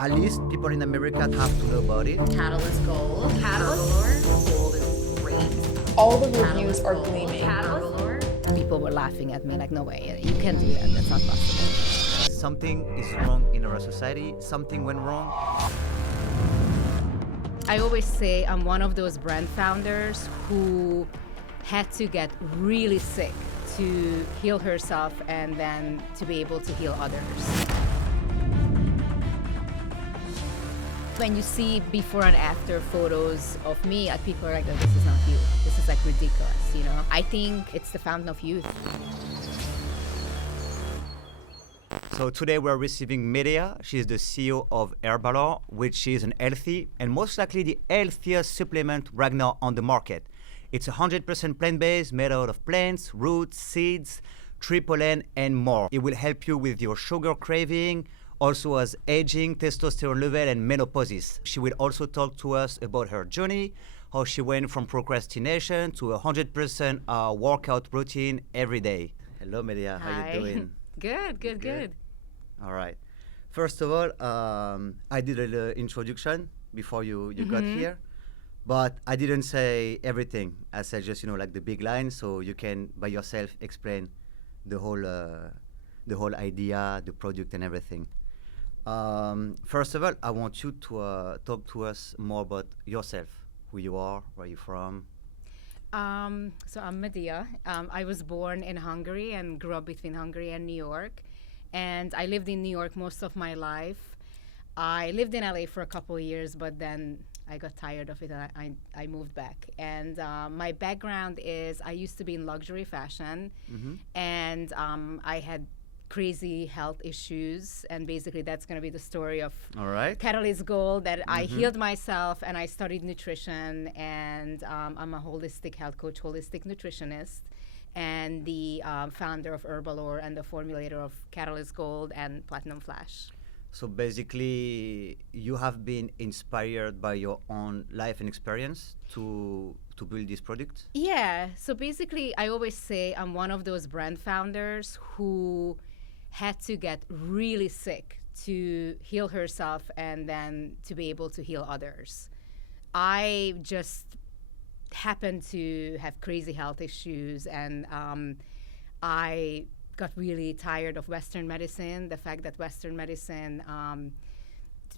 At least people in America have to know about it. Catalyst Gold. Herbalore. Gold is great. All the reviews are gleaming. Herbalore. People were laughing at me like, no way, you can't do that. That's not possible. Something is wrong in our society. Something went wrong. I always say I'm one of those brand founders who had to get really sick to heal herself and then to be able to heal others. When you see before and after photos of me, people are like, oh, this is not you. This is like ridiculous, you know? I think it's the fountain of youth. So today we're receiving Medea. She's the CEO of Herbalore, which is an healthy and most likely the healthiest supplement right now on the market. It's 100% plant-based, made out of plants, roots, seeds, tree pollen, and more. It will help you with your sugar craving, also as aging, testosterone level, and menopause. She will also talk to us about her journey, how she went from procrastination to 100% workout routine every day. Hello, Medea. How Hi. you doing? Good. All right. First of all, I did an introduction before you got here, but I didn't say everything. I said just like the big lines, so you can by yourself explain the whole idea, the product, and everything. First of all, I want you to talk to us more about yourself, who you are, where you're from. So I'm Medea. I was born in Hungary and grew up between Hungary and New York. And I lived in New York most of my life. I lived in LA for a couple of years, but then I got tired of it and I moved back. And my background is I used to be in luxury fashion, and I had crazy health issues, and basically that's going to be the story of All right. Catalyst Gold, that I healed myself and I studied nutrition, and I'm a holistic health coach, holistic nutritionist, and the founder of Herbalore and the formulator of Catalyst Gold and Platinum Flash. So basically, you have been inspired by your own life and experience to build this product? Yeah, so basically I always say I'm one of those brand founders who had to get really sick to heal herself and then to be able to heal others. I just happened to have crazy health issues, and I got really tired of Western medicine, the fact that Western medicine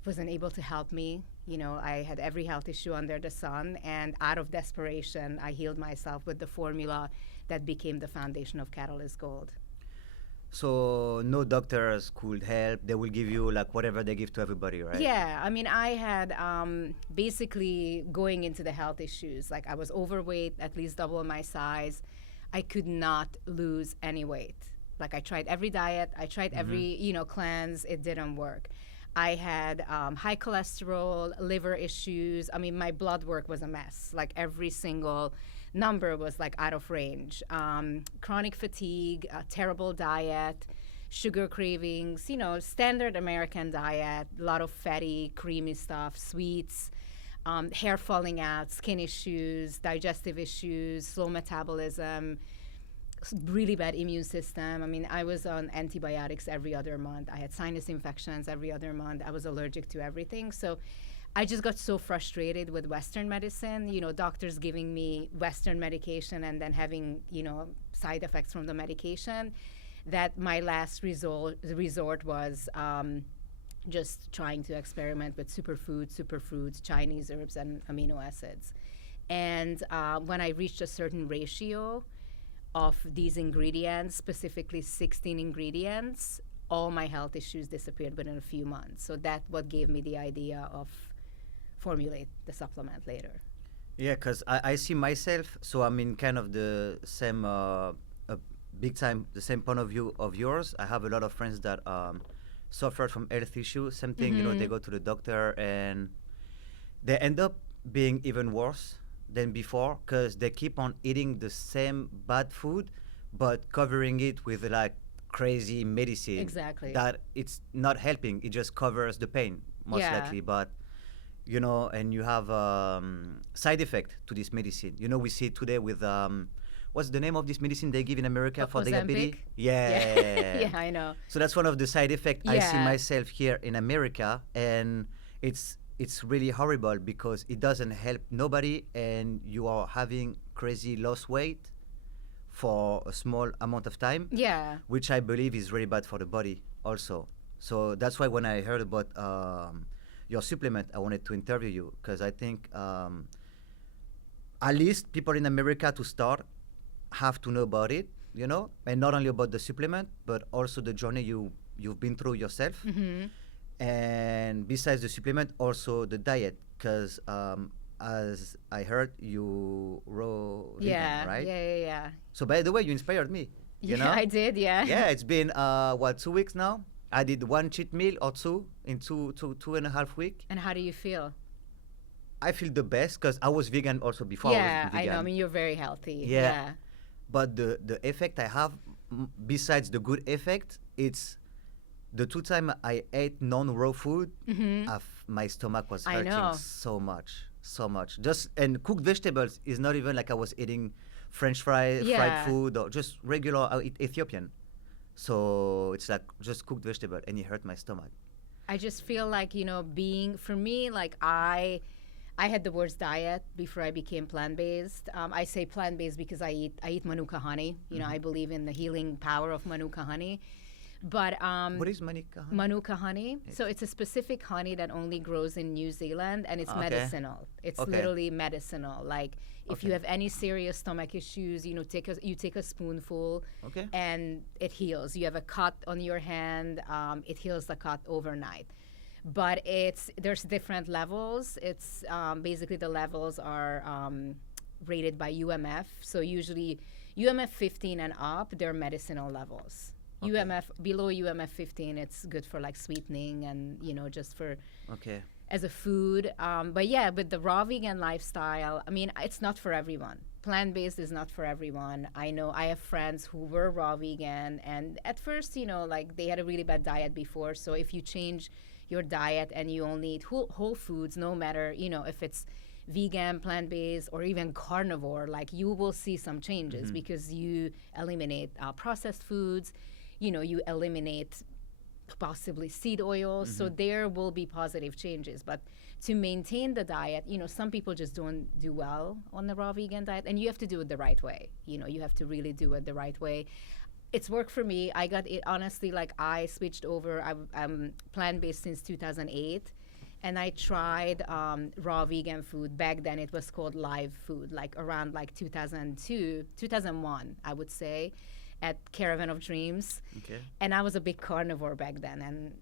wasn't able to help me. You know, I had every health issue under the sun, and out of desperation, I healed myself with the formula that became the foundation of Catalyst Gold. So no doctors could help. They will give you like whatever they give to everybody, right? Yeah, I mean, I had basically going into the health issues, like I was overweight, at least double my size. I could not lose any weight. Like I tried every diet, I tried every, cleanse, it didn't work. I had high cholesterol, liver issues. I mean, my blood work was a mess. Like every single number was like out of range. Chronic fatigue, a terrible diet, sugar cravings, standard American diet, a lot of fatty, creamy stuff, sweets, hair falling out, skin issues, digestive issues, slow metabolism, really bad immune system. I mean, I was on antibiotics every other month. I had sinus infections every other month. I was allergic to everything. So I just got so frustrated with Western medicine, doctors giving me Western medication and then having, side effects from the medication, that my last resort was just trying to experiment with superfoods, Chinese herbs, and amino acids. And when I reached a certain ratio of these ingredients, specifically 16 ingredients, all my health issues disappeared within a few months. So that's what gave me the idea of formulate the supplement later. Yeah, because I see myself, so I'm in kind of the same, big time, the same point of view of yours. I have a lot of friends that suffered from health issues. Same thing, they go to the doctor and they end up being even worse than before because they keep on eating the same bad food, but covering it with like crazy medicine. Exactly. That it's not helping. It just covers the pain, most likely. But and you have side effect to this medicine. We see it today with what's the name of this medicine they give in America for diabetes? Ozempic? Yeah. Yeah, I know. So that's one of the side effects I see Yeah. myself here in America, and it's really horrible because it doesn't help nobody, and you are having crazy loss weight for a small amount of time, Yeah. which I believe is really bad for the body also. So that's why when I heard about your supplement, I wanted to interview you because I think at least people in America to start have to know about it, you know, and not only about the supplement, but also the journey you've been through yourself. And besides the supplement, also the diet, because as I heard, you raw vegan, right? Yeah. So by the way, you inspired me. You know? I did, yeah. Yeah, it's been 2 weeks now. I did one cheat meal or two in two and a half weeks. And how do you feel? I feel the best because I was vegan also before. Yeah, I was I vegan. know. I mean, you're very healthy. Yeah. But the effect I have, besides the good effect, it's the 2 times I ate non-raw food, my stomach was I hurting know. so much. And cooked vegetables is not even like I was eating French fried food or just regular Ethiopian. So it's like just cooked vegetable, and it hurt my stomach. I just feel like, you know, for me, like I had the worst diet before I became plant-based. I say plant-based because I eat manuka honey. You know, I believe in the healing power of manuka honey. But What is manuka honey? manuka honey. So it's a specific honey that only grows in New Zealand, and it's Okay. medicinal. It's Okay. literally medicinal. Like if you Okay. have any serious stomach issues, you know, you take a spoonful, Okay. and it heals. You have a cut on your hand, it heals the cut overnight. But there's different levels. It's basically the levels are rated by UMF. So usually UMF 15 and up, they're medicinal levels. Okay. Below UMF 15, it's good for like sweetening and, you know, just for Okay. as a food. But yeah, with the raw vegan lifestyle, I mean, it's not for everyone. Plant-based is not for everyone. I know I have friends who were raw vegan, and at first, you know, like they had a really bad diet before. So if you change your diet and you only eat whole foods, no matter, you know, if it's vegan, plant-based, or even carnivore, like you will see some changes because you eliminate processed foods, you know, you eliminate possibly seed oils, so there will be positive changes. But to maintain the diet, you know, some people just don't do well on the raw vegan diet, and you have to do it the right way. You know, you have to really do it the right way. It's worked for me. I got it, honestly, like I switched over. I'm plant-based since 2008. And I tried raw vegan food. Back then it was called live food, like around like 2002, 2001, I would say, at Caravan of Dreams. Okay. And I was a big carnivore back then, and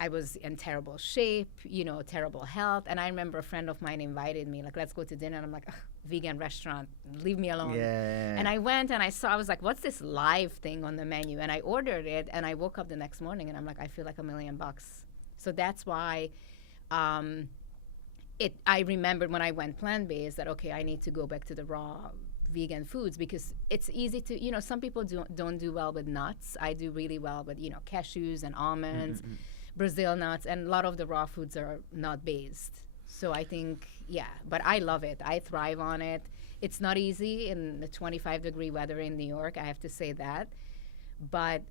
I was in terrible shape, you know, terrible health. And I remember a friend of mine invited me, like, let's go to dinner. And I'm like, vegan restaurant, leave me alone. Yeah. And I went and I was like, what's this live thing on the menu? And I ordered it, and I woke up the next morning and I'm like, I feel like $1 million. So that's why I remembered when I went plant-based that, okay, I need to go back to the raw vegan foods because it's easy to, you know, some people don't do well with nuts. I do really well with, you know, cashews and almonds, Brazil nuts, and a lot of the raw foods are nut-based. So I think, yeah, but I love it. I thrive on it. It's not easy in the 25-degree weather in New York, I have to say that. But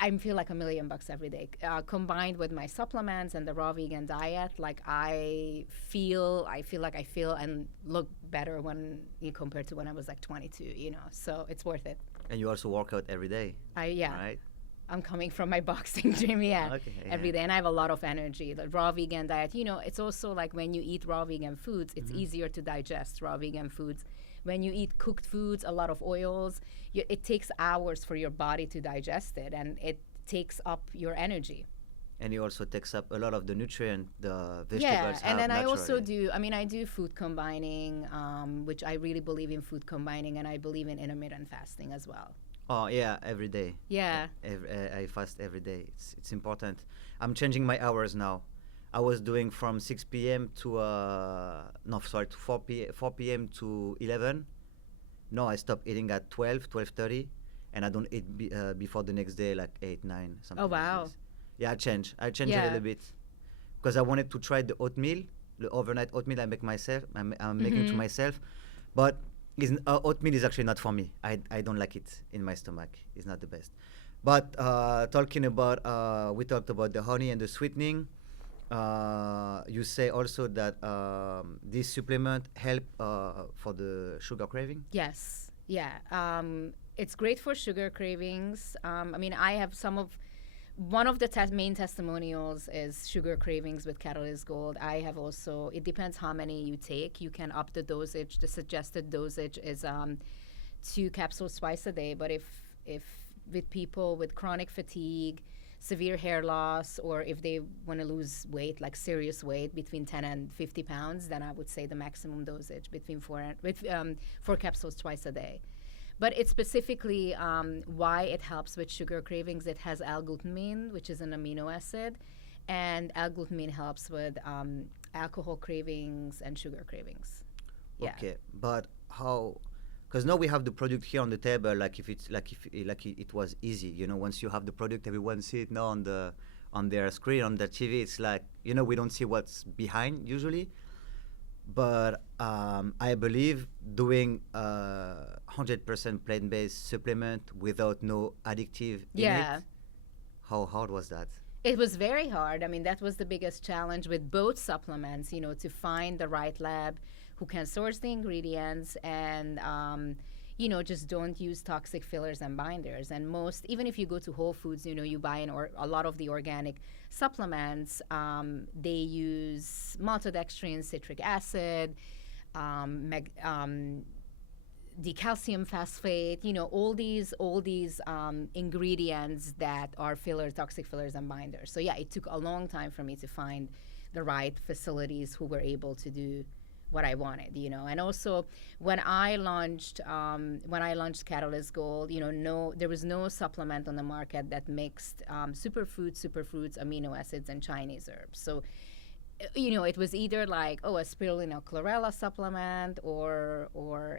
I feel like $1 million every day. Combined with my supplements and the raw vegan diet, like I feel like I feel and look better when compared to when I was like 22, you know. So it's worth it. And you also work out every day. Right? I'm coming from my boxing gym, every day, and I have a lot of energy. The raw vegan diet, you know, it's also like when you eat raw vegan foods, it's easier to digest raw vegan foods. When you eat cooked foods, a lot of oils, it takes hours for your body to digest it, and it takes up your energy. And it also takes up a lot of the nutrient the vegetables Yeah, have and then I also naturally. I do food combining, which I really believe in food combining, and I believe in intermittent fasting as well. Oh yeah, every day. Yeah. I fast every day. It's important. I'm changing my hours now. I was doing from 6 p.m. to 4 p.m. to 11. No, I stopped eating at 12:30, and I don't eat before the next day, like 8, 9, something. Oh, wow. Like this. Yeah, I changed a Yeah. little bit because I wanted to try the oatmeal, the overnight oatmeal I make myself. I'm making to myself, but Oatmeal is actually not for me. I don't like it in my stomach. It's not the best. But talking about, we talked about the honey and the sweetening. You say also that this supplement help for the sugar craving. Yes. Yeah. It's great for sugar cravings. I mean, I have one of the main testimonials is sugar cravings with Catalyst Gold. I have also, it depends how many you take. You can up the dosage. The suggested dosage is 2 capsules twice a day. But if with people with chronic fatigue, severe hair loss, or if they want to lose weight, like serious weight, between 10 and 50 pounds, then I would say the maximum dosage between 4 capsules twice a day. But it's specifically why it helps with sugar cravings. It has L-glutamine, which is an amino acid, and L-glutamine helps with alcohol cravings and sugar cravings. Yeah. Okay, but how? Because now we have the product here on the table. Like if it was easy, you know, once you have the product, everyone see it now on their screen, on their TV. It's like, you know, we don't see what's behind usually. But I believe doing 100% plant-based supplement without no addictive in it, how hard was that? It was very hard. I mean, that was the biggest challenge with both supplements, you know, to find the right lab who can source the ingredients and, you know, just don't use toxic fillers and binders. And even if you go to Whole Foods, you know, you buy a lot of the organic supplements, they use maltodextrin, citric acid, decalcium phosphate, you know, all these ingredients that are toxic fillers and binders. So yeah, it took a long time for me to find the right facilities who were able to do what I wanted, you know. And also when I launched Catalyst Gold, you know, there was no supplement on the market that mixed superfruits, amino acids, and Chinese herbs. So, you know, it was either like, a spirulina chlorella supplement or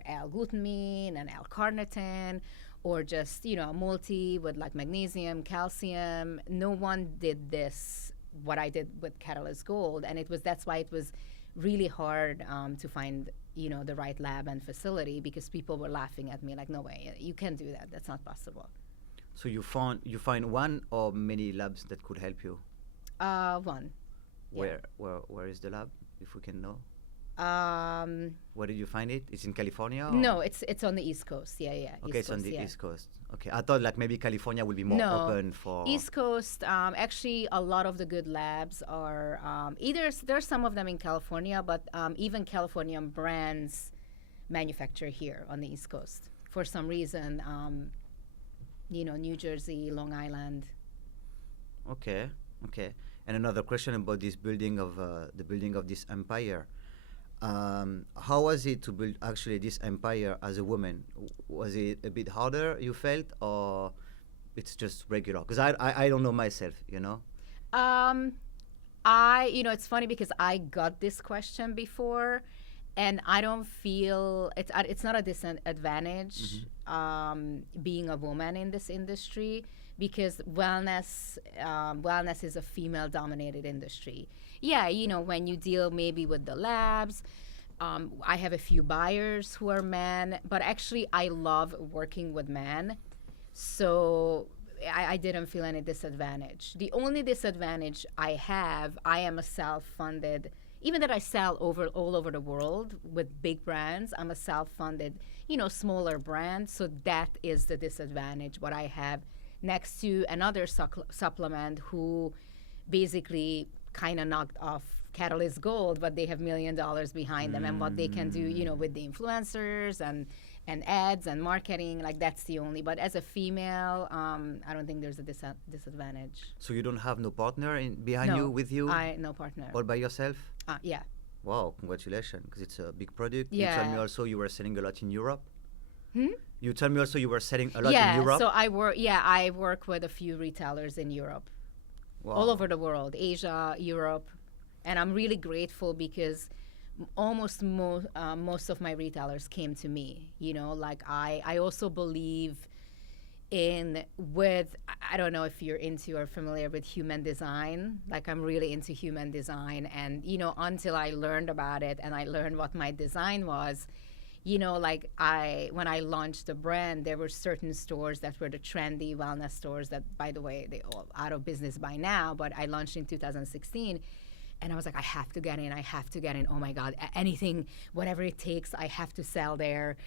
L-glutamine and L-carnitine, or just, you know, a multi with like magnesium, calcium. No one did what I did with Catalyst Gold, and that's why it was really hard to find, you know, the right lab and facility, because people were laughing at me like, no way, you can't do that. That's not possible. So you find one or many labs that could help you? One. Where is the lab, if we can know? Where did you find it? It's in California? No, it's on the East Coast. Yeah. Okay, it's on the East Coast. Okay, I thought like maybe California will be more open for East Coast. Actually, a lot of the good labs are either there's some of them in California, but even Californian brands manufacture here on the East Coast for some reason. You know, New Jersey, Long Island. Okay. And another question about this building of this empire. How was it to build actually this empire as a woman? Was it a bit harder, you felt, or it's just regular? Because I don't know myself, you know. You know, it's funny because I got this question before, and I don't feel it's not a disadvantage being a woman in this industry, because wellness is a female-dominated industry. Yeah, you know, when you deal maybe with the labs, I have a few buyers who are men, but actually I love working with men, so I didn't feel any disadvantage. The only disadvantage I am a self-funded, even that I sell all over the world with big brands, I'm a self-funded, you know, smaller brand, so that is the disadvantage, what I have next to another supplement who basically kind of knocked off Catalyst Gold, but they have $1 million behind them, and what they can do, you know, with the influencers and ads and marketing, like that's the only. But as a female, I don't think there's a disadvantage. So you don't have no partner behind you, with you? No partner. All by yourself? Yeah. Wow, congratulations, because it's a big product. Yeah. You told me also you were selling a lot in Europe. You told me also you were selling a lot in Europe. So I work with a few retailers in Europe. Wow. All over the world, Asia, Europe. And I'm really grateful because almost most of my retailers came to me. You know, like I also believe I don't know if you're into or familiar with human design. Like I'm really into human design. And, you know, until I learned about it and I learned what my design was, like when I launched the brand, there were certain stores that were the trendy wellness stores that, by the way, they all out of business by now, but I launched in 2016. And I was like, I have to get in. Oh my God, anything, whatever it takes, I have to sell there,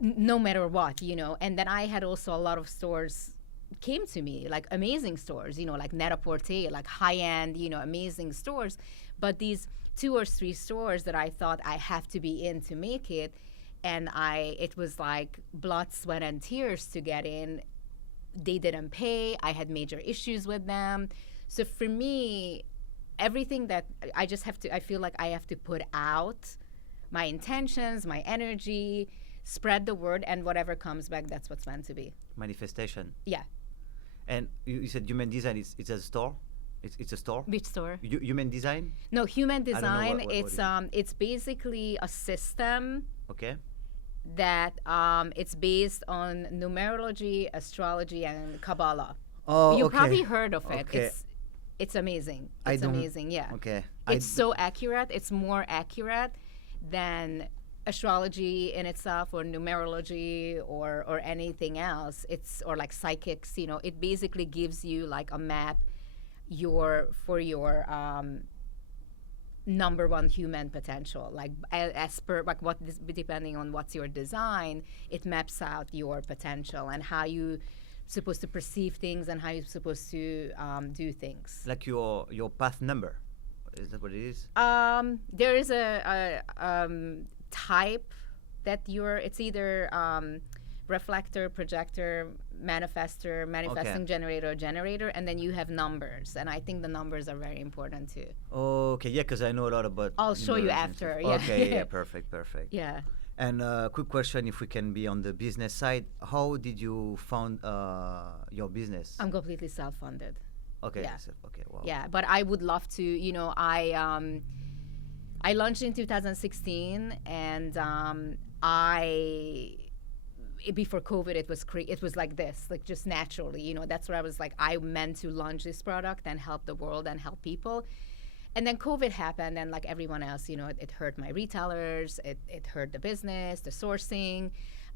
no matter what, And then I had also a lot of stores came to me, like amazing stores, like Net-a-Porter, like high-end, amazing stores. But these 2 or 3 stores that I thought I have to be in to make it, and it was like blood, sweat, and tears to get in. They didn't pay. I had major issues with them. So for me, everything that I feel like I have to put out my intentions, my energy, spread the word, and whatever comes back, that's what's meant to be. Manifestation. Yeah. And you said human design, it's a store? It's a store? Which store? Human design? No, human design, what it's basically a system. Okay. That it's based on numerology, astrology, and Kabbalah. Oh, you okay. probably heard of it. Okay. It's amazing. It's amazing, yeah. Okay. It's so accurate. It's more accurate than astrology in itself, or numerology, or anything else. Or like psychics. It basically gives you like a map for your number one human potential, like as per like depending on what's your design, it maps out your potential and how you supposed to perceive things and how you're supposed to do things. Like your path number, is that what it is? There is a type that it's either reflector, projector, manifesting generator, and then you have numbers, and I think the numbers are very important too. Okay, yeah, because I know a lot about. I'll show you after. Yeah. Okay, yeah, perfect. Yeah. And quick question, if we can be on the business side, how did you found your business? I'm completely self-funded. Okay. Yeah. Okay. Wow. Yeah, but I would love to. I launched in 2016, and before COVID, it was like this, like just naturally, that's where I was like, I meant to launch this product and help the world and help people. And then COVID happened, and like everyone else, it hurt my retailers, it hurt the business, the sourcing.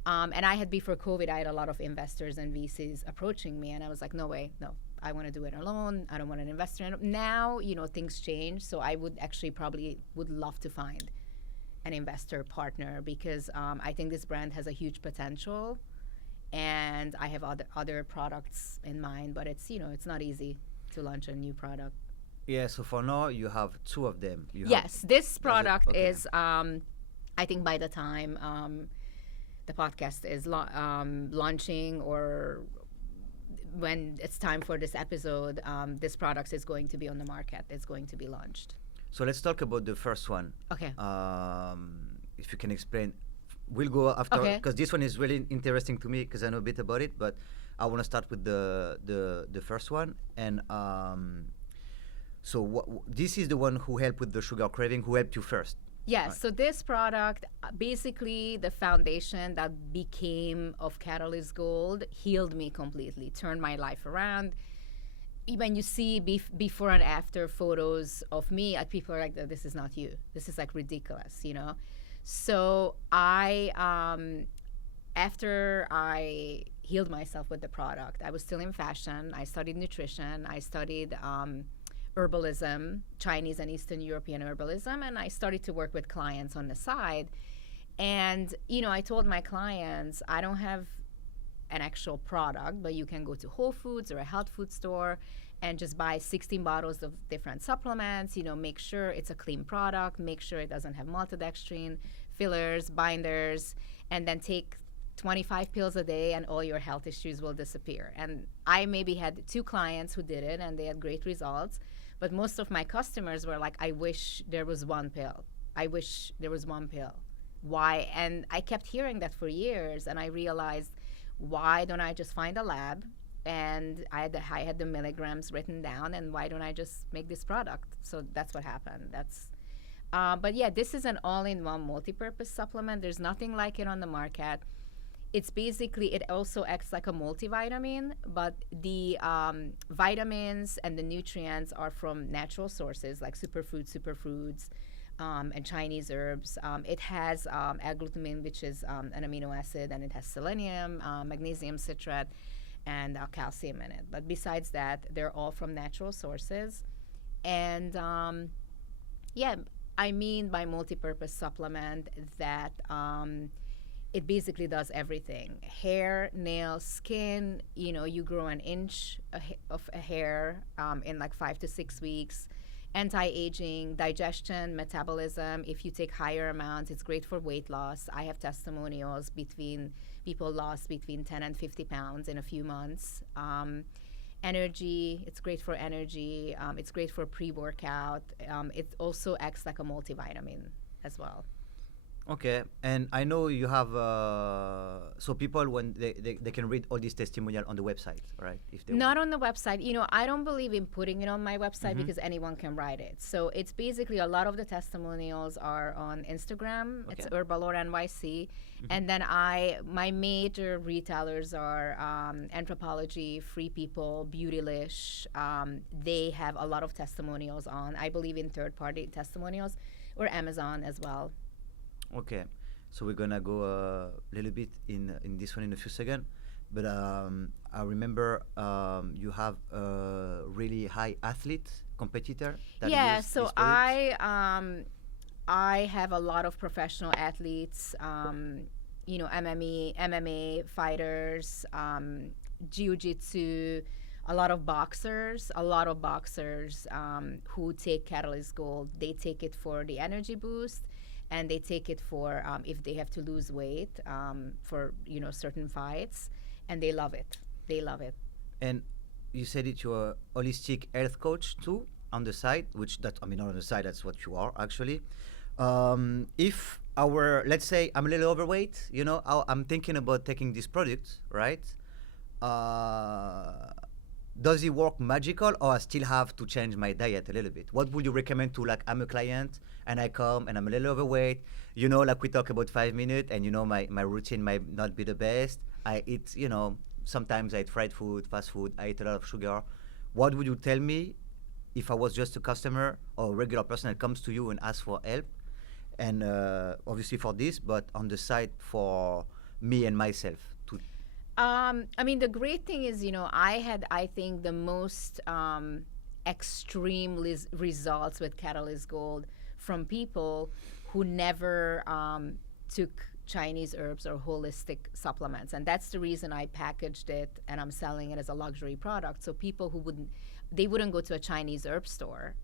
And before COVID, I had a lot of investors and VCs approaching me, and I was like, no way, no, I want to do it alone. I don't want an investor. Now, things change, so I would actually probably would love to find an investor partner, because I think this brand has a huge potential, and I have other products in mind, but it's not easy to launch a new product. Yeah, so for now you have 2 of them. This product is I think by the time the podcast is launching, or when it's time for this episode, this product is going to be on the market. It's going to be launched. So let's talk about the first one. Okay. If you can explain, we'll go after, because this one is really interesting to me because I know a bit about it. But I want to start with the first one. And so this is the one who helped with the sugar craving. Who helped you first? Yes. Right. So this product, basically, the foundation that became of Catalyst Gold, healed me completely, turned my life around. When you see before and after photos of me, people are like, this is not you. This is like ridiculous, So after I healed myself with the product, I was still in fashion. I studied nutrition. I studied herbalism, Chinese and Eastern European herbalism, and I started to work with clients on the side. And, I told my clients, I don't have an actual product, but you can go to Whole Foods or a health food store and just buy 16 bottles of different supplements, make sure it's a clean product, make sure it doesn't have maltodextrin, fillers, binders, and then take 25 pills a day and all your health issues will disappear. And I maybe had 2 clients who did it and they had great results, but most of my customers were like, I wish there was one pill. I wish there was one pill. Why? And I kept hearing that for years, and I realized, why don't I just find a lab? And I had the milligrams written down, and why don't I just make this product? So that's what happened. But yeah, this is an all-in-one multi-purpose supplement. There's nothing like it on the market. It's basically, it also acts like a multivitamin, but the vitamins and the nutrients are from natural sources like superfoods, and Chinese herbs. It has L-glutamine, which is an amino acid, and it has selenium, magnesium citrate, and calcium in it. But besides that, they're all from natural sources. And yeah, I mean by multi-purpose supplement that it basically does everything: hair, nails, skin. You grow an inch of a hair in like 5 to 6 weeks. Anti-aging, digestion, metabolism. If you take higher amounts, it's great for weight loss. I have testimonials between people lost between 10 and 50 pounds in a few months. Energy, it's great for energy. It's great for pre-workout. It also acts like a multivitamin as well. Okay, and I know you have so people when they can read all these testimonial on the website, right? If they Not on the website. I don't believe in putting it on my website because anyone can write it. So it's basically a lot of the testimonials are on Instagram. Okay. It's Herbalore NYC, and then my major retailers are Anthropology, Free People, Beautylish. They have a lot of testimonials on. I believe in third-party testimonials, or Amazon as well. Okay, so we're gonna go a little bit in this one in a few seconds, but I remember you have a really high athlete competitor. That Yeah, use so these products. I have a lot of professional athletes, MMA fighters, jiu-jitsu, a lot of boxers who take Catalyst Gold. They take it for the energy boost, and they take it for if they have to lose weight for certain fights, and they love it. And you said it, you're a holistic health coach too on the side, not on the side, that's what you are actually. If let's say I'm a little overweight, I'm thinking about taking this product, right? Does it work magical, or I still have to change my diet a little bit? What would you recommend to, like, I'm a client and I come and I'm a little overweight, like we talk about 5 minutes, and my routine might not be the best. I eat, sometimes I eat fried food, fast food, I eat a lot of sugar. What would you tell me if I was just a customer or a regular person that comes to you and asks for help? And obviously for this, but on the side for me and myself to. The great thing is, I had, I think, the most extreme results with Catalyst Gold from people who never took Chinese herbs or holistic supplements. And that's the reason I packaged it and I'm selling it as a luxury product. So people who wouldn't go to a Chinese herb store,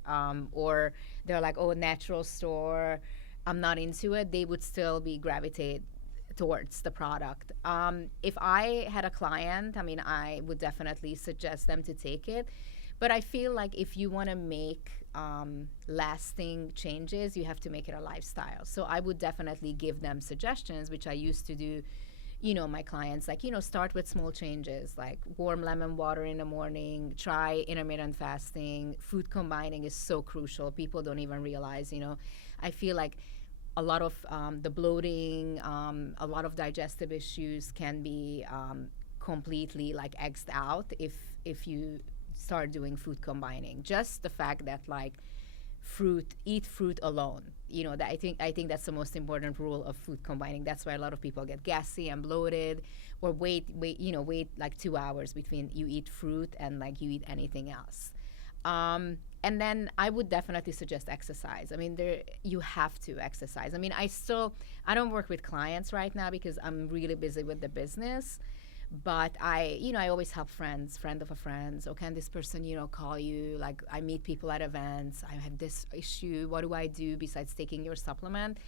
or they're like, oh, natural store, I'm not into it. They would still be gravitate towards the product. If I had a client, I would definitely suggest them to take it. But I feel like if you want to make lasting changes, you have to make it a lifestyle. So I would definitely give them suggestions, which I used to do, my clients, like, start with small changes, like warm lemon water in the morning, try intermittent fasting. Food combining is so crucial. People don't even realize, I feel like a lot of the bloating, a lot of digestive issues can be completely like X'd out if you start doing food combining. Just the fact that like eat fruit alone, that I think that's the most important rule of food combining. That's why a lot of people get gassy and bloated, or wait like 2 hours between you eat fruit and like you eat anything else. And then I would definitely suggest exercise. You have to exercise. I don't work with clients right now because I'm really busy with the business. But I always help friend of a friend. So can this person, call you? Like, I meet people at events. I have this issue. What do I do besides taking your supplement?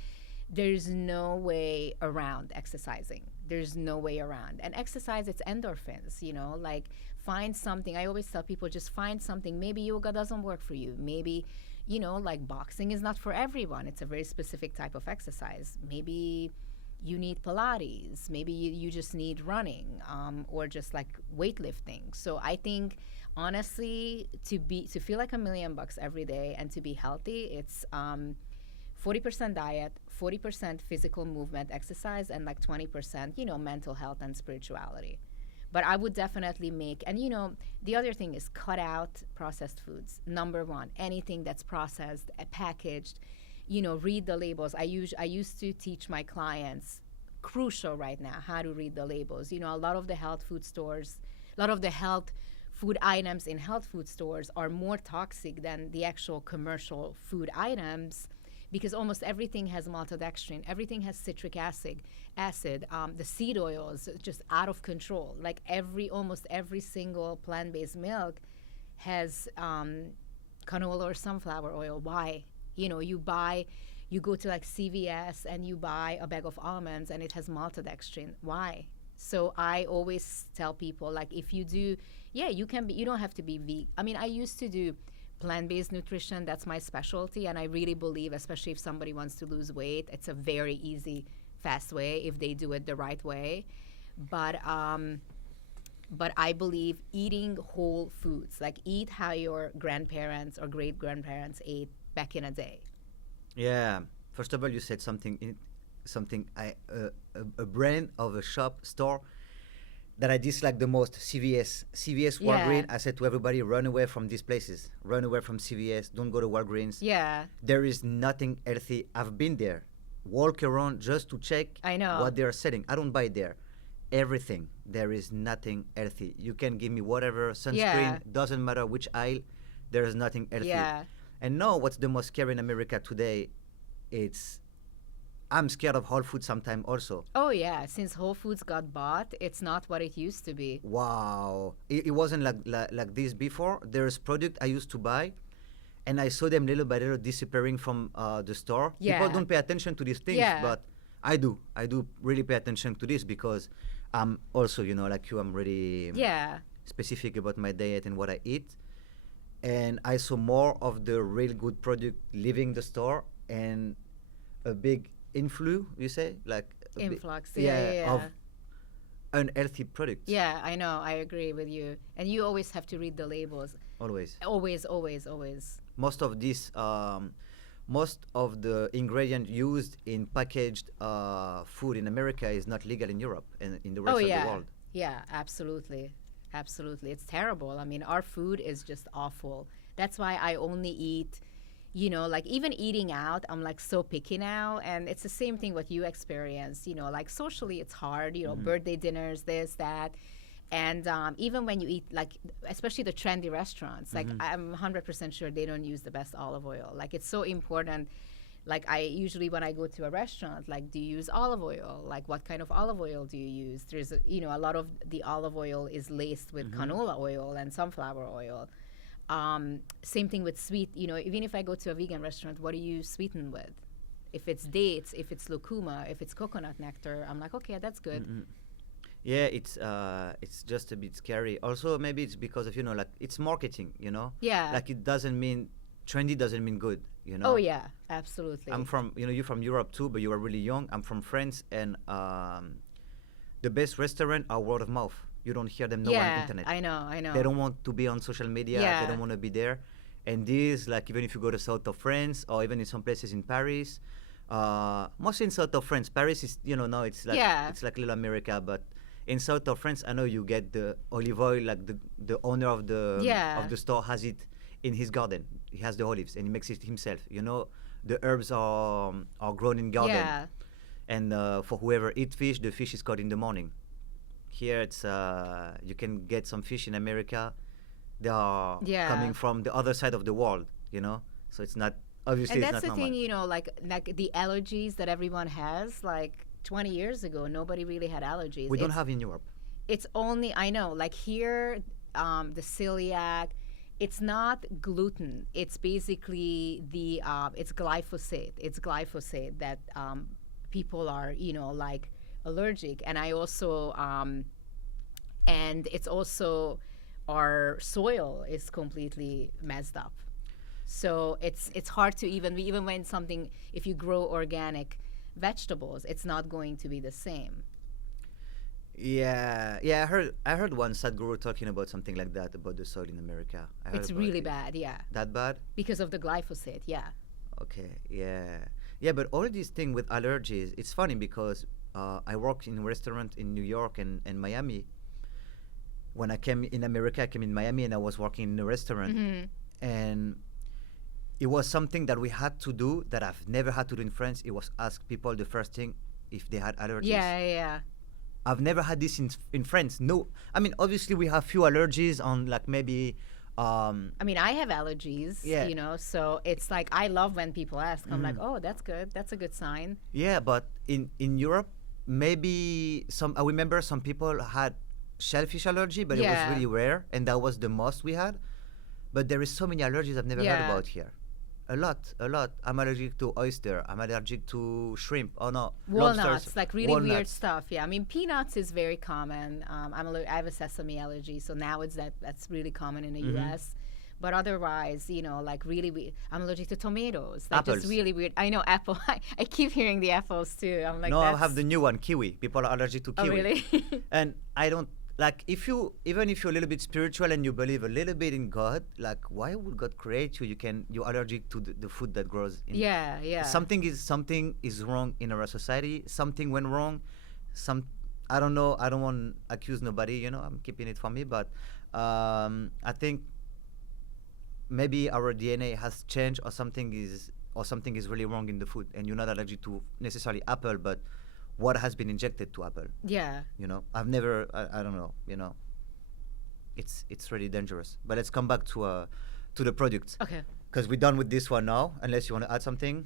There's no way around exercising. There's no way around. And exercise, it's endorphins, like find something. I always tell people, just find something. Maybe yoga doesn't work for you. Maybe, like boxing is not for everyone. It's a very specific type of exercise. Maybe you need Pilates. Maybe you just need running, or just like weightlifting. So I think, honestly, to feel like $1 million every day and to be healthy, it's 40% diet, 40% physical movement, exercise, and like 20%, mental health and spirituality. But I would definitely and the other thing is cut out processed foods. Number one, anything that's processed, packaged, read the labels. I used to teach my clients, crucial right now, how to read the labels. A lot of the health food stores, a lot of the health food items in health food stores are more toxic than the actual commercial food items, because almost everything has maltodextrin, everything has citric acid. The seed oils just out of control. Like almost every single plant-based milk has canola or sunflower oil. Why? You go to like CVS and you buy a bag of almonds and it has maltodextrin. Why? So I always tell people, like, if you do, you don't have to be vegan. I mean, I used to do plant-based nutrition. That's my specialty. And I really believe, especially if somebody wants to lose weight, it's a very easy, fast way if they do it the right way. But I believe eating whole foods, like eat how your grandparents or great-grandparents ate back in a day. Yeah. First of all, you said something a brand of a store that I dislike the most, CVS. Walgreens, I said to everybody, run away from these places. Run away from CVS. Don't go to Walgreens. Yeah. There is nothing healthy. I've been there. Walk around just to check what they're selling. I don't buy there. Everything. There is nothing healthy. You can give me whatever, sunscreen, doesn't matter which aisle, there is nothing healthy. Yeah. And now what's the most scary in America today, I'm scared of Whole Foods sometimes also. Oh, yeah. Since Whole Foods got bought, it's not what it used to be. Wow. It wasn't like this before. There's product I used to buy, and I saw them little by little disappearing from the store. Yeah. People don't pay attention to these things, but I do. I do really pay attention to this because I'm also, like you, I'm really specific about my diet and what I eat. And I saw more of the real good product leaving the store and a big influx, you say? Like influx, of unhealthy products. Yeah, I know. I agree with you. And you always have to read the labels. Always. Always, always, always. Most of the ingredient used in packaged food in America is not legal in Europe and in the rest of the world. Yeah, absolutely. Absolutely. It's terrible. I mean, our food is just awful. That's why I only eat, like even eating out, I'm like so picky now. And it's the same thing what you experience, like socially it's hard, birthday dinners, this, that. And even when you eat, like, especially the trendy restaurants, like I'm 100% sure they don't use the best olive oil. Like, it's so important. Like, I usually, when I go to a restaurant, like, do you use olive oil? Like, what kind of olive oil do you use? There's, a lot of the olive oil is laced with canola oil and sunflower oil. Same thing with sweet, even if I go to a vegan restaurant, what do you sweeten with? If it's dates, if it's lucuma, if it's coconut nectar, I'm like, okay, that's good. Mm-hmm. Yeah, it's just a bit scary. Also, maybe it's because of, like, it's marketing, Yeah. Like, it doesn't mean, trendy doesn't mean good, Oh, yeah, absolutely. I'm from, you're from Europe too, but you are really young. I'm from France, and the best restaurant are word of mouth. You don't hear them on the internet. I know. They don't want to be on social media. They don't want to be there. And this, like, even if you go to south of France or even in some places in Paris, mostly in south of France. Paris is, now it's like it's like little America, but in south of France, I know you get the olive oil, like the owner of the store has it in his garden. He has the olives and he makes it himself. The herbs are grown in garden. Yeah. And for whoever eats fish, the fish is caught in the morning. Here it's you can get some fish in America. They are coming from the other side of the world. So it's not obviously. And that's it's not the normal. thing, like the allergies that everyone has. Like 20 years ago, nobody really had allergies. We don't have in Europe. It's only, I know, like here, the celiac. It's not gluten. It's basically it's glyphosate. It's glyphosate that people are, like allergic. And I also, and it's also our soil is completely messed up. So it's hard to even when something, if you grow organic vegetables, it's not going to be the same. Yeah. I heard one Sadhguru talking about something like that about the soil in America. It's really bad, yeah. That bad? Because of the glyphosate, yeah. Okay, yeah. But all these things with allergies, it's funny because I worked in a restaurant in New York and Miami. When I came in America, I came in Miami and I was working in a restaurant, and it was something that we had to do that I've never had to do in France. It was ask people the first thing if they had allergies. Yeah. I've never had this in France. No, I mean obviously we have few allergies on like maybe. I mean, I have allergies, Yeah. you know, so it's like I love when people ask. I'm like, oh, that's good. That's a good sign. Yeah, but in Europe, maybe I remember some people had shellfish allergy, but it was Yeah. really rare, and that was the most we had. But there is so many allergies I've never heard Yeah. about here. A lot. I'm allergic to oyster. I'm allergic to shrimp. Oh no, Walnuts, lobsters, like really weird walnuts. stuff. Yeah, I mean, peanuts is very common. I have a sesame allergy, so now that's really common in the Mm-hmm. U.S. But otherwise, you know, like really weird. I'm allergic to tomatoes. Like Apples. just really weird. I know apple. I keep hearing the apples too. I'm like, No, I that's, have the new one, kiwi. People are allergic to Oh, kiwi. really? And I don't like even if you're a little bit spiritual and you believe a little bit in God, like why would God create you? You're allergic to the food that grows in yeah. something is wrong in our society. Something went wrong. I don't know. I don't want to accuse nobody. You know, I'm keeping it for me. But I think maybe our DNA has changed, or something is really wrong in the food, and you're not allergic to necessarily apple, but what has been injected to apple. Yeah. You know, I've never. I don't know. You know, it's really dangerous. But let's come back to the products. Okay. Because we're done with this one now, unless you want to add something.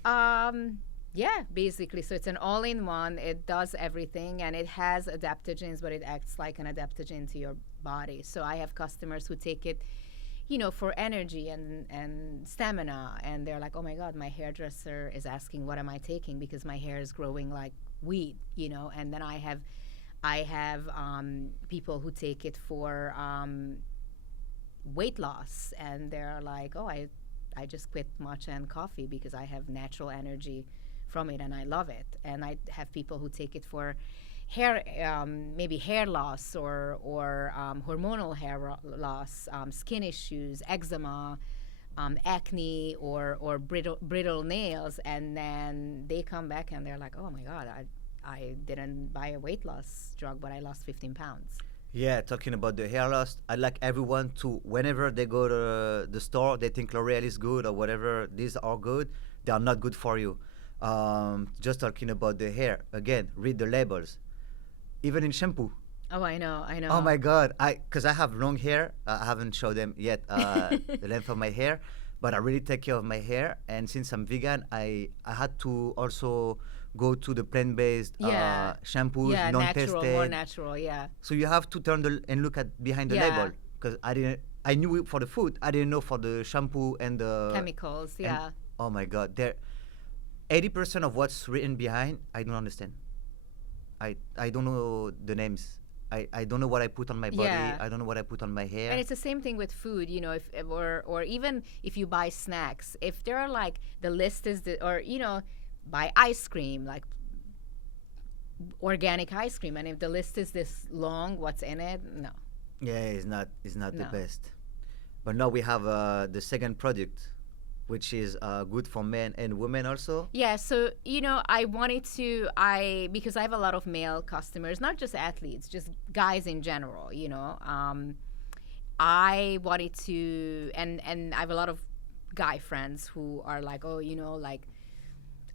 Yeah, basically. So it's an all-in-one. It does everything, and it has adaptogens, but it acts like an adaptogen to your body. So I have customers who take it, you know, for energy and stamina, and they're like, oh my God, my hairdresser is asking, what am I taking? Because my hair is growing like weed, you know. And then I have people who take it for weight loss, and they're like, oh, I just quit matcha and coffee because I have natural energy from it and I love it. And I have people who take it for hair, maybe hair loss or hormonal hair loss, skin issues, eczema, acne, or brittle nails. And then they come back and they're like, oh my God, I didn't buy a weight loss drug, but I lost 15 pounds. Yeah, talking about the hair loss, I'd like everyone to, whenever they go to the store, they think L'Oreal is good or whatever, these are good, they are not good for you. Just talking about the hair, again, read the labels. Even in shampoo. Oh, I know. Oh my God, because I have long hair, I haven't showed them yet the length of my hair, but I really take care of my hair. And since I'm vegan, I had to also go to the plant-based shampoos, Yeah, non-tested. natural, more natural, yeah. So you have to turn and look at behind the Yeah. label, because I knew it for the food, I didn't know for the shampoo and the Chemicals, yeah. Oh my God, 80% of what's written behind, I don't understand. I don't know the names. I don't know what I put on my body. Yeah. I don't know what I put on my hair. And it's the same thing with food, you know, or even if you buy snacks, if there are like the list is or you know, buy ice cream, like organic ice cream, and if the list is this long, what's in it? No. Yeah, it's not the No. best. But now we have the second product, which is good for men and women also. Yeah, so you know, because I have a lot of male customers, not just athletes, just guys in general. You know, I wanted to, and I have a lot of guy friends who are like, oh, you know, like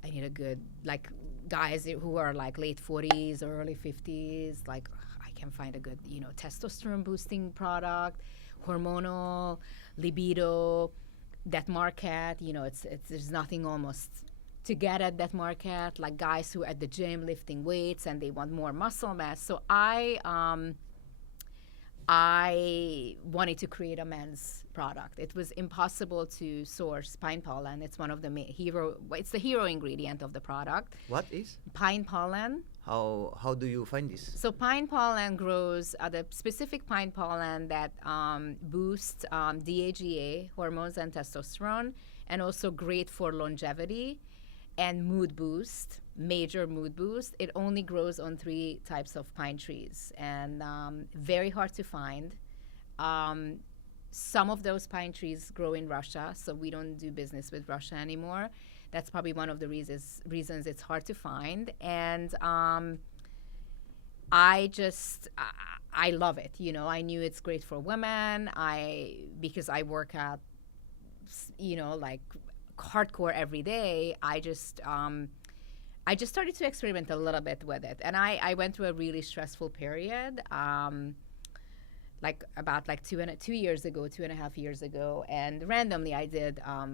I need a good, like guys who are like late 40s or early 50s, like I can find a good, you know, testosterone boosting product, hormonal, libido. That market, you know, it's there's nothing almost to get at that market. Like guys who are at the gym lifting weights and they want more muscle mass. So I wanted to create a men's product. It was impossible to source pine pollen. It's one of the it's the hero ingredient of the product. What is? Pine pollen. How do you find this? So pine pollen grows, the specific pine pollen that boosts DHEA, hormones and testosterone, and also great for longevity and mood boost, major mood boost. It only grows on 3 types of pine trees, and very hard to find. Some of those pine trees grow in Russia, so we don't do business with Russia anymore. That's probably one of the reasons it's hard to find. And I love it. You know, I knew it's great for women. Because I work out, you know, like hardcore every day, I just started to experiment a little bit with it. And I went through a really stressful period, like about like 2.5 years ago. And randomly I did a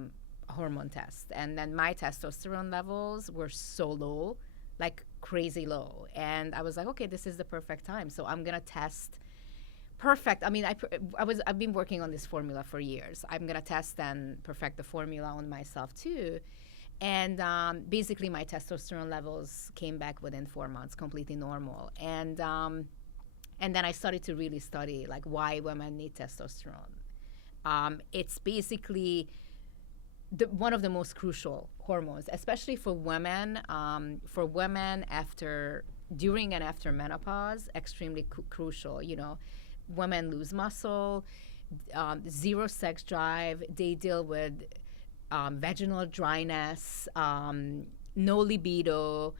hormone test. And then my testosterone levels were so low, like crazy low. And I was like, okay, this is the perfect time. So I'm going to test. Perfect. I mean, I've been working on this formula for years. I'm gonna test and perfect the formula on myself too, and basically my testosterone levels came back within 4 months, completely normal. And then I started to really study like why women need testosterone. It's basically one of the most crucial hormones, especially for women. For women during and after menopause, extremely crucial. You know. Women lose muscle, zero sex drive. They deal with vaginal dryness, no libido.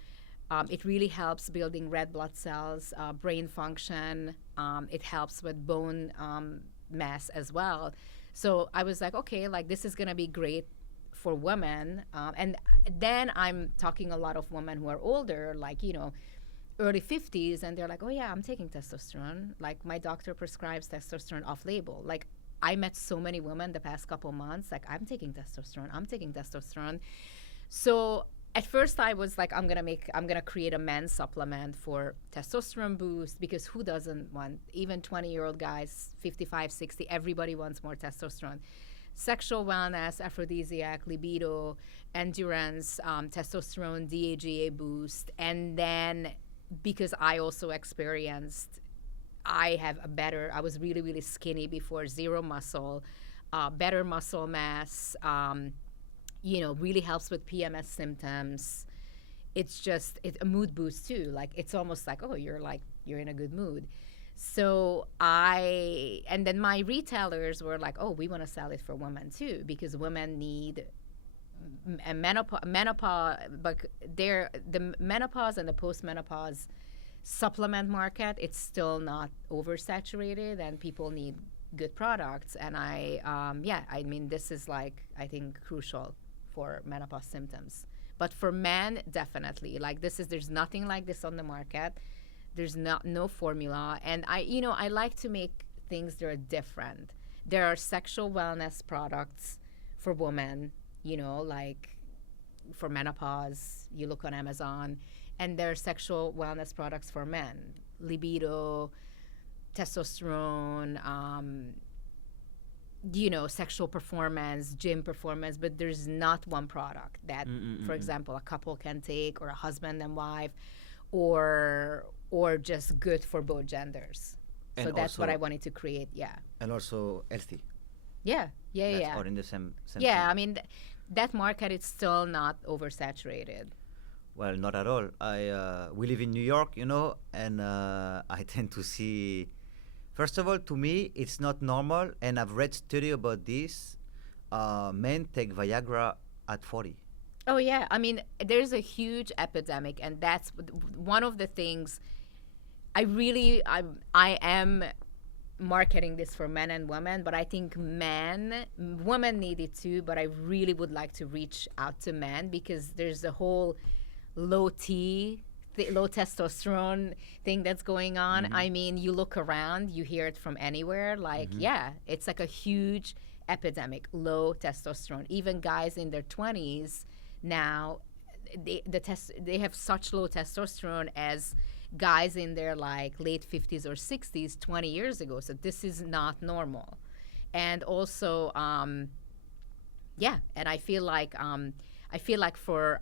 It really helps building red blood cells, brain function. It helps with bone mass as well. So I was like, okay, like this is gonna be great for women. And then I'm talking a lot of women who are older, like, you know, early 50s, and they're like, oh yeah, I'm taking testosterone. Like my doctor prescribes testosterone off label. Like I met so many women the past couple months, like I'm taking testosterone. So at first I was like, I'm gonna create a men's supplement for testosterone boost, because who doesn't want, even 20-year-old guys, 55, 60, everybody wants more testosterone. Sexual wellness, aphrodisiac, libido, endurance, testosterone, DHEA boost, and then because I also experienced, I was really, really skinny before, zero muscle, better muscle mass, you know, really helps with PMS symptoms. It's a mood boost too. Like, it's almost like, oh, you're in a good mood. So and then my retailers were like, oh, we want to sell it for women too, because women need a menopause, but the menopause and the postmenopause supplement market, it's still not oversaturated, and people need good products. And I mean, this is like, I think, crucial for menopause symptoms. But for men, definitely, like there's nothing like this on the market. There's no formula, and I like to make things that are different. There are sexual wellness products for women, you know, like for menopause, you look on Amazon, and there are sexual wellness products for men, libido, testosterone, you know, sexual performance, gym performance, but there's not one product that, for example, a couple can take, or a husband and wife, or just good for both genders. And so that's what I wanted to create, yeah. And also healthy. Yeah. That's all in the same yeah, thing. I mean, that market is still not oversaturated. Well, not at all. We live in New York, you know, and I tend to see, first of all, to me, it's not normal, and I've read study about this. Men take Viagra at 40. Oh, yeah. I mean, there's a huge epidemic, and that's one of the things I am marketing this for men and women, but I think women need it too, but I really would like to reach out to men, because there's a whole low testosterone thing that's going on. Mm-hmm. I mean, you look around, you hear it from anywhere. Like, yeah, it's like a huge epidemic, low testosterone. Even guys in their 20s now, they have such low testosterone as guys in their like late 50s or 60s 20 years ago. So this is not normal. And also, and I feel like for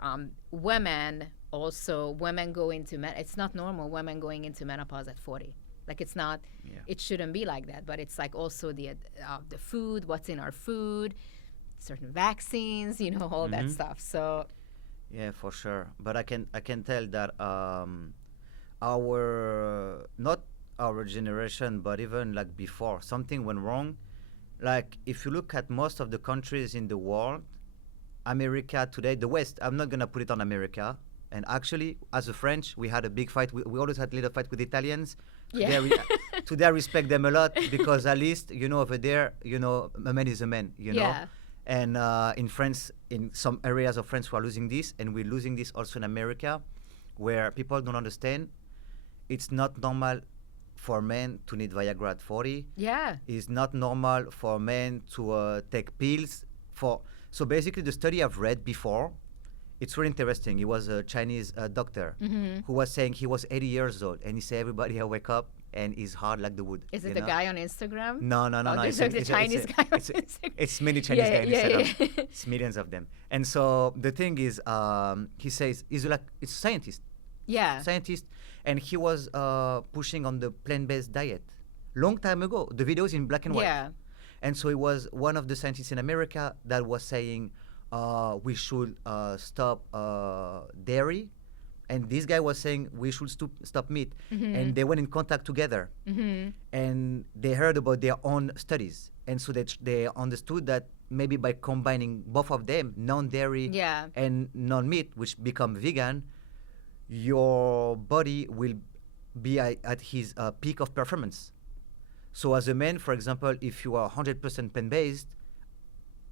women also, women go into it's not normal, women going into menopause at 40. Like, it's not, it shouldn't be like that. But it's like also the food, what's in our food, certain vaccines, you know, all that stuff. So yeah, for sure. But I can tell that not our generation, but even like before, something went wrong. Like, if you look at most of the countries in the world, America today, the West, I'm not gonna put it on America. And actually, as a French, we had a big fight. We always had a little fight with Italians. Yeah. Today I respect them a lot, because at least, you know, over there, you know, a man is a man, you know. And in France, in some areas of France, we're losing this, and we're losing this also in America, where people don't understand. It's not normal for men to need Viagra at 40. Yeah. It's not normal for men to take pills. So basically, the study I've read before, it's really interesting. He was a Chinese doctor who was saying he was 80 years old, and he said, everybody, I wake up and he's hard like the wood. Is it the guy on Instagram? No. There's like the Chinese guy on Instagram. It's many Chinese guys on Instagram. Yeah. It's millions of them. And so the thing is, he says, it's a scientist. Yeah. Scientist, and he was pushing on the plant-based diet long time ago. The videos in black and white. Yeah. And so he was one of the scientists in America that was saying we should stop dairy, and this guy was saying we should stop meat. And they went in contact together, and they heard about their own studies, and so they understood that maybe by combining both of them, non-dairy and non-meat, which become vegan, your body will be at his peak of performance. So as a man, for example, if you are 100% plant-based,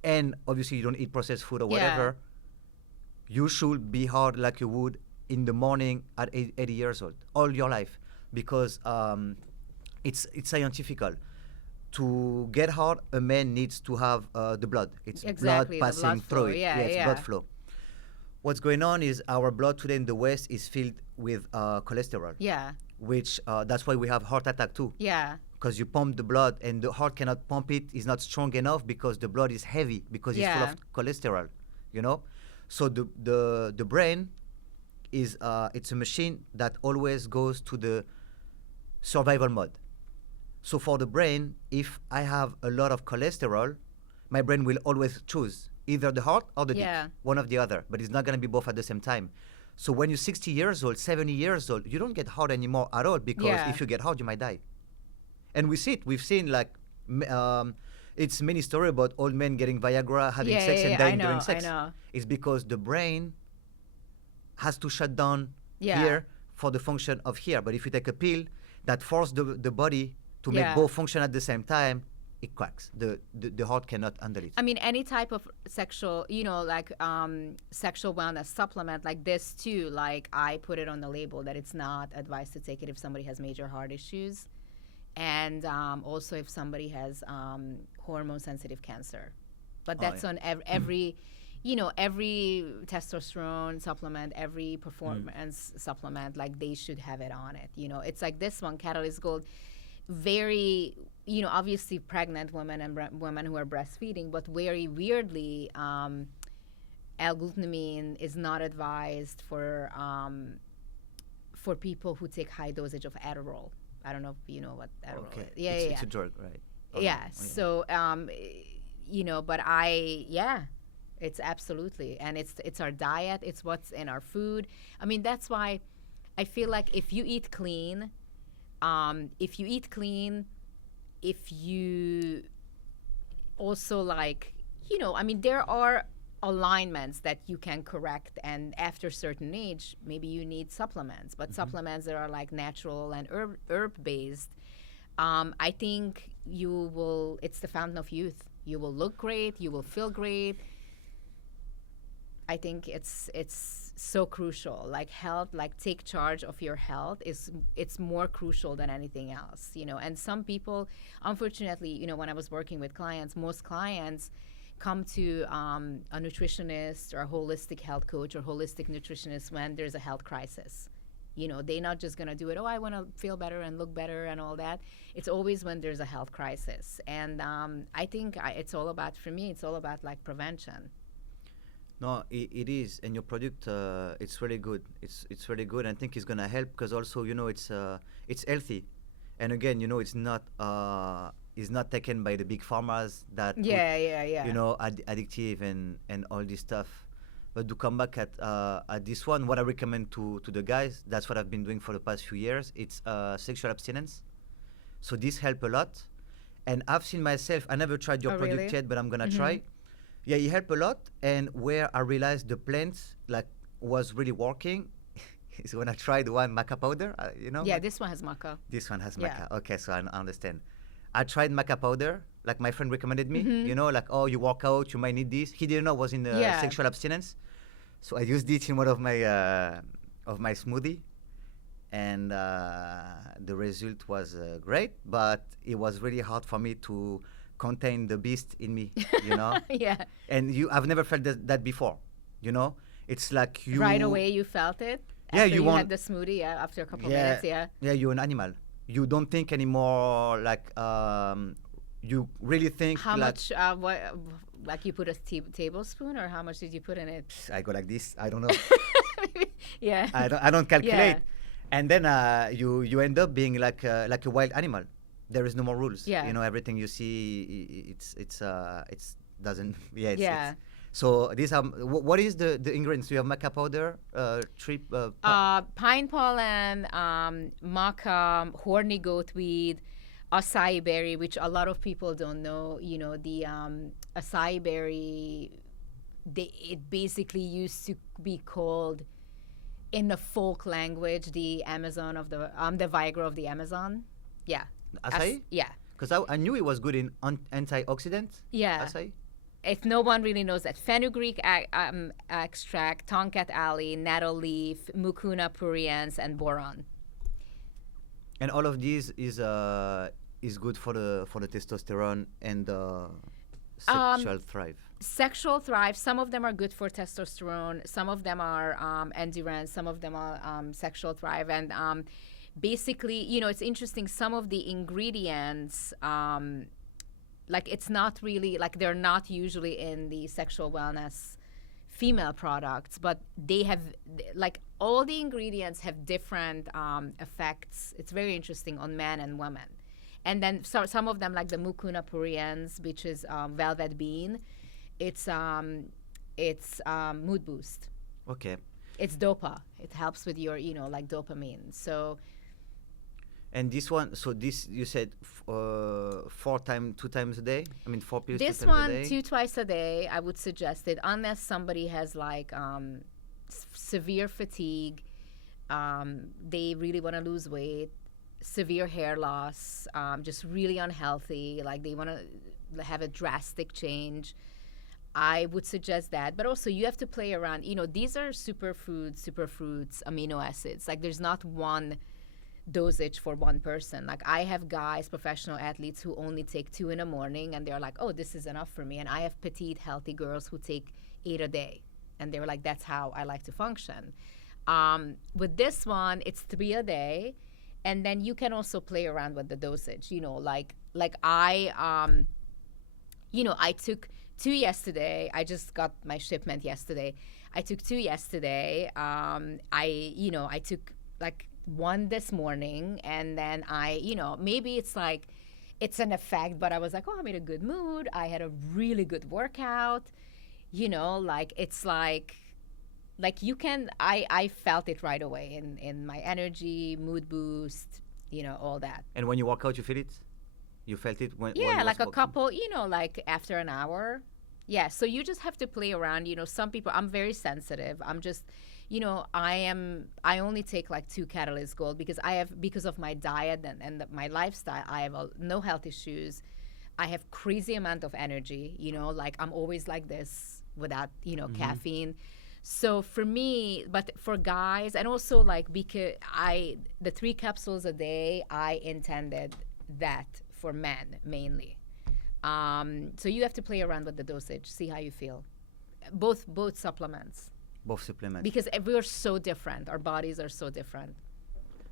and obviously you don't eat processed food or whatever, you should be hard like you would in the morning at 80 years old, all your life, because it's scientifical. To get hard, a man needs to have the blood. It's Exactly, blood the passing blood through flow. it. Yeah, It's yeah. blood flow. What's going on is our blood today in the West is filled with cholesterol, Yeah. which that's why we have heart attack too. Yeah. Because you pump the blood and the heart cannot pump it, is not strong enough because the blood is heavy because it's full Yeah. of cholesterol, you know. So the brain is it's a machine that always goes to the survival mode. So for the brain, if I have a lot of cholesterol, my brain will always choose either the heart or the dick, one of the other, but it's not going to be both at the same time. So when you're 60 years old, 70 years old, you don't get hard anymore at all, because if you get hard, you might die. And we see it. We've seen like it's many story about old men getting Viagra, having sex, and dying during sex. I know. It's because the brain has to shut down here for the function of here. But if you take a pill that forces the body to make both function at the same time, it cracks. The heart cannot handle it. I mean, any type of sexual, like sexual wellness supplement like this too, like I put it on the label that it's not advised to take it if somebody has major heart issues. And also if somebody has hormone-sensitive cancer. But that's on every, every testosterone supplement, every performance supplement, like they should have it on it. It's like this one, Catalyst Gold, very, obviously pregnant women and women who are breastfeeding, but very weirdly, L-glutamine is not advised for people who take high dosage of Adderall. I don't know if you know what Adderall is. It's a drug, right? So, but it's absolutely. And it's our diet. It's what's in our food. I mean, that's why I feel like if you eat clean, if you also there are alignments that you can correct, and after a certain age maybe you need supplements, but supplements that are like natural and herb based, I think it's the fountain of youth. You will look great, you will feel great. I think it's so crucial. Like health, like take charge of your health it's more crucial than anything else, and some people, unfortunately, when I was working with clients, most clients come to a nutritionist or a holistic health coach or holistic nutritionist when there's a health crisis. They're not just going to do it, I want to feel better and look better and all that. It's always when there's a health crisis. And I think it's all about, for me, it's all about like prevention. No, it is, and your product, it's really good. It's really good. I think it's gonna help because also, it's healthy, and again, it's not taken by the big pharmas that addictive and all this stuff. But to come back at this one, what I recommend to the guys, that's what I've been doing for the past few years. It's sexual abstinence. So this help a lot, and I've seen myself. I never tried your product yet, but I'm gonna try. Yeah, it helped a lot, and where I realized the plant was really working is when I tried one maca powder. Yeah, this one has maca. This one has maca. Okay, so I understand. I tried maca powder, Like my friend recommended me, you know, like, oh, you work out, you might need this. He didn't know I was in Yeah. sexual abstinence. So I used it in one of my smoothie. And the result was great, but it was really hard for me to contain the beast in me, you know? Yeah. And I've never felt that before, you know? It's like you... Right away you felt it? Yeah, After you you had want- the smoothie, yeah, after a couple minutes, yeah. Yeah, you're an animal. You don't think anymore like you really think How like much, like you put a tablespoon, or how much did you put in it? I go like this. I don't know. Yeah. I don't calculate. Yeah. And then you end up being like a wild animal. There is no more rules. Yeah. You know, everything you see, it's doesn't. Yeah. Yeah. So these are what is the ingredients? You have maca powder, Pine pollen, maca, horny goatweed, acai berry, which a lot of people don't know. You know, the acai berry, it basically used to be called, in the folk language, the Amazon of the Viagra of the Amazon. Yeah. acai. Yeah. Because I knew it was good in antioxidant. Yeah. Acai. If no one really knows that, fenugreek extract, tonkat alley, nettle leaf, mucuna pruriens, and boron. And all of these is good for the testosterone and sexual thrive. Sexual thrive. Some of them are good for testosterone. Some of them are endurance. Some of them are sexual thrive. And basically, you know, it's interesting. Some of the ingredients, like it's not really, like they're not usually in the sexual wellness female products, but they have, like all the ingredients have different effects. It's very interesting on men and women. And then some of them, like the mucuna pruriens, which is velvet bean, it's mood boost. Okay. It's dopa. It helps with your, you know, like dopamine. So. And this one, so this you said 2 times a day. I mean 4 pills. This 2 times a one, day? twice a day, I would suggest it, unless somebody has like severe fatigue, they really want to lose weight, severe hair loss, just really unhealthy, like they want to have a drastic change. I would suggest that. But also you have to play around. You know, these are superfoods, amino acids. Like there's not one dosage for one person. Like I have guys, professional athletes, who only take 2 in the morning and they're like, oh, this is enough for me. And I have petite, healthy girls who take 8 a day. And they're like, that's how I like to function. With this one, it's 3 a day. And then you can also play around with the dosage. You know, like I took 2 yesterday. I just got my shipment yesterday. I took 2 yesterday. I took like 1 this morning, and then maybe it's like it's an effect, but I was like, oh, I'm in a good mood. I had a really good workout. You know, like it's like you can, I felt it right away in my energy, mood boost, you know, all that. And when you work out, you feel it? You felt it when Yeah, you like was a boxing? couple, you know, like after an hour. Yeah, so you just have to play around. You know, some people, I'm very sensitive. I'm just, you know, I only take like 2 Catalyst Gold because of my diet and my lifestyle, I have no health issues. I have crazy amount of energy, you know, like I'm always like this without, you know, caffeine. So for me, but for guys, and also like because the 3 capsules a day, I intended that for men mainly. So you have to play around with the dosage, see how you feel. Both supplements. Both supplements. Because we're so different. Our bodies are so different.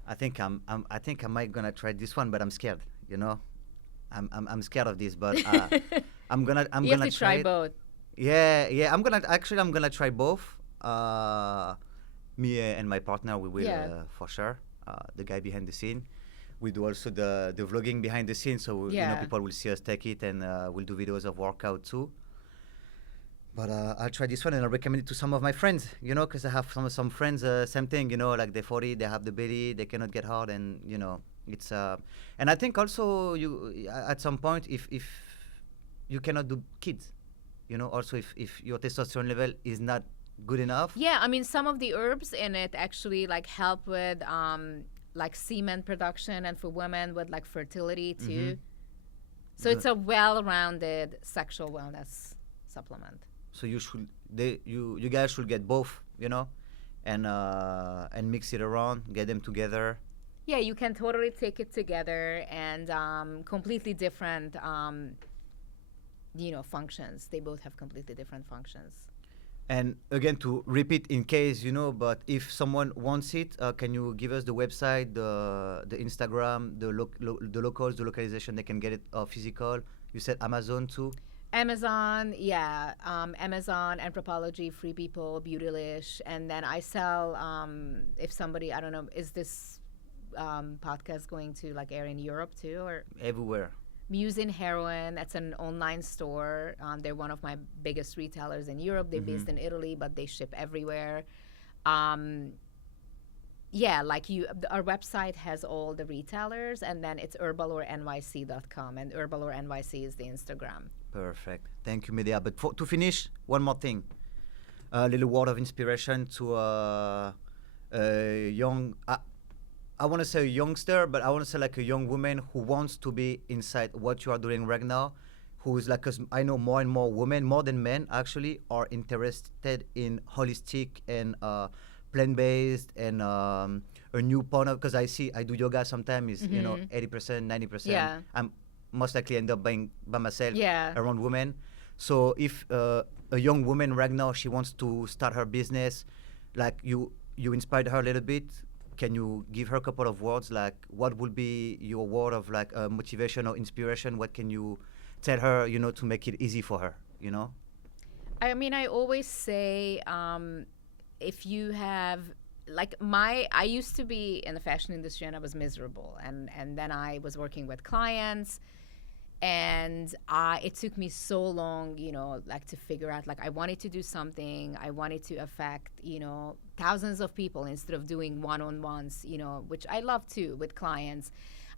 I think I might gonna try this one, but I'm scared. You know, I'm scared of this, but I'm gonna You have to try it. both. Yeah. I'm gonna try both. Me and my partner, we will for sure. The guy behind the scene. We do also the vlogging behind the scenes, so you know, people will see us take it, and we'll do videos of workout too. But I'll try this one, and I'll recommend it to some of my friends, you know, because I have some friends, same thing, you know, like they're 40, they have the belly, they cannot get hard, and, you know, it's... and I think also you at some point, if you cannot do kids, you know, also if your testosterone level is not good enough. Yeah, I mean, some of the herbs in it actually like help with like semen production, and for women with like fertility too. So it's a well-rounded sexual wellness supplement. So you guys should get both, and mix it around, get them together. Yeah, you can totally take it together, and completely different, functions. They both have completely different functions. And again, to repeat in case, but if someone wants it, can you give us the website, the Instagram, the locals, the localization they can get it physical? You said Amazon too? Amazon, yeah. Amazon, Anthropology, Free People, Beautylish. And then I sell, if somebody, I don't know, is this podcast going to air in Europe too? Or everywhere. Muse in Heroin, that's an online store. They're one of my biggest retailers in Europe. They're based in Italy, but they ship everywhere. Our website has all the retailers, and then it's herbalornyc.com, and herbalornyc is the Instagram. Perfect. Thank you, Medea. But to finish, one more thing. A little word of inspiration to a young... I want to say a youngster, but I want to say a young woman who wants to be inside what you are doing right now, who is I know more and more women, more than men actually, are interested in holistic and plant-based and a new point of, because I do yoga sometimes, 80%, 90%. Yeah. I'm most likely end up being by myself around women. So if a young woman right now, she wants to start her business, you inspired her a little bit. Can you give her a couple of words? What would be your word of motivation or inspiration? What can you tell her, to make it easy for her, I mean, I always say, if you have, I used to be in the fashion industry and I was miserable. And then I was working with clients, and it took me so long, to figure out, I wanted to do something. I wanted to affect, thousands of people instead of doing one-on-ones, which I love too with clients.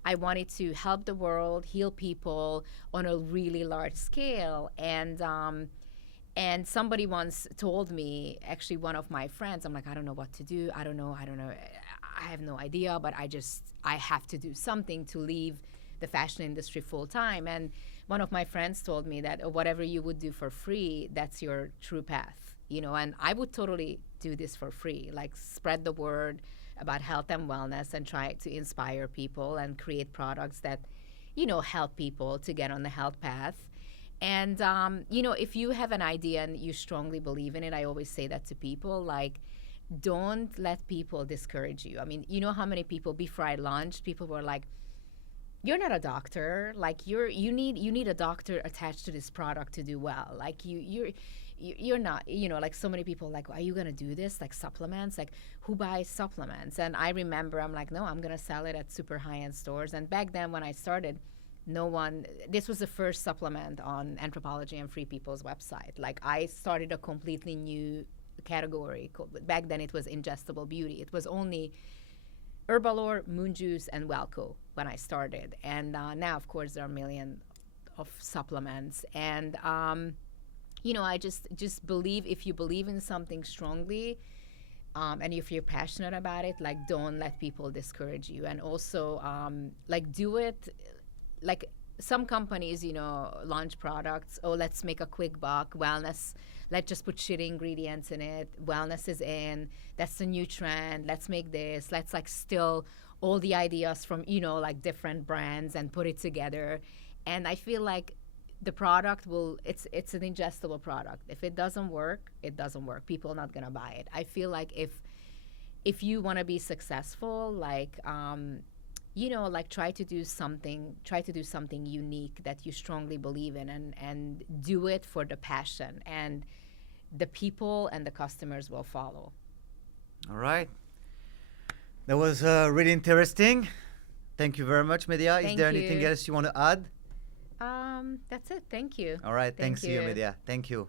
I wanted to help the world, heal people on a really large scale. And somebody once told me, actually one of my friends, I'm like, I don't know what to do. I don't know. I have no idea, but I have to do something to leave the fashion industry full time. And one of my friends told me that whatever you would do for free, that's your true path, and I would totally do this for free, spread the word about health and wellness and try to inspire people and create products that, help people to get on the health path. And, if you have an idea and you strongly believe in it, I always say that to people, don't let people discourage you. I mean, you know how many people, before I launched, people were like, you're not a doctor. You need a doctor attached to this product to do well. You're not, so many people are you going to do this? Supplements? Who buys supplements? And I remember I'm like, no, I'm going to sell it at super high-end stores. And back then when I started, this was the first supplement on Anthropology and Free People's website. I started a completely new category. Back then it was ingestible beauty. It was only Herbalore, Moon Juice, and Welco when I started. And now, of course, there are a million of supplements. And, I just believe, if you believe in something strongly, and if you're passionate about it, don't let people discourage you. And also, do it. Some companies, launch products. Oh, let's make a quick buck. Wellness. Let's just put shitty ingredients in it. Wellness is in. That's the new trend. Let's make this. Let's steal all the ideas from, different brands and put it together. And I feel like the product it's an ingestible product. If it doesn't work, it doesn't work. People are not going to buy it. I feel like if you want to be successful, try to do something unique that you strongly believe in, and do it for the passion, and the people and the customers will follow. All right. That was really interesting. Thank you very much, Medea. Is there anything else you want to add? That's it. Thank you. All right. Thanks to you, you. Medea. Thank you.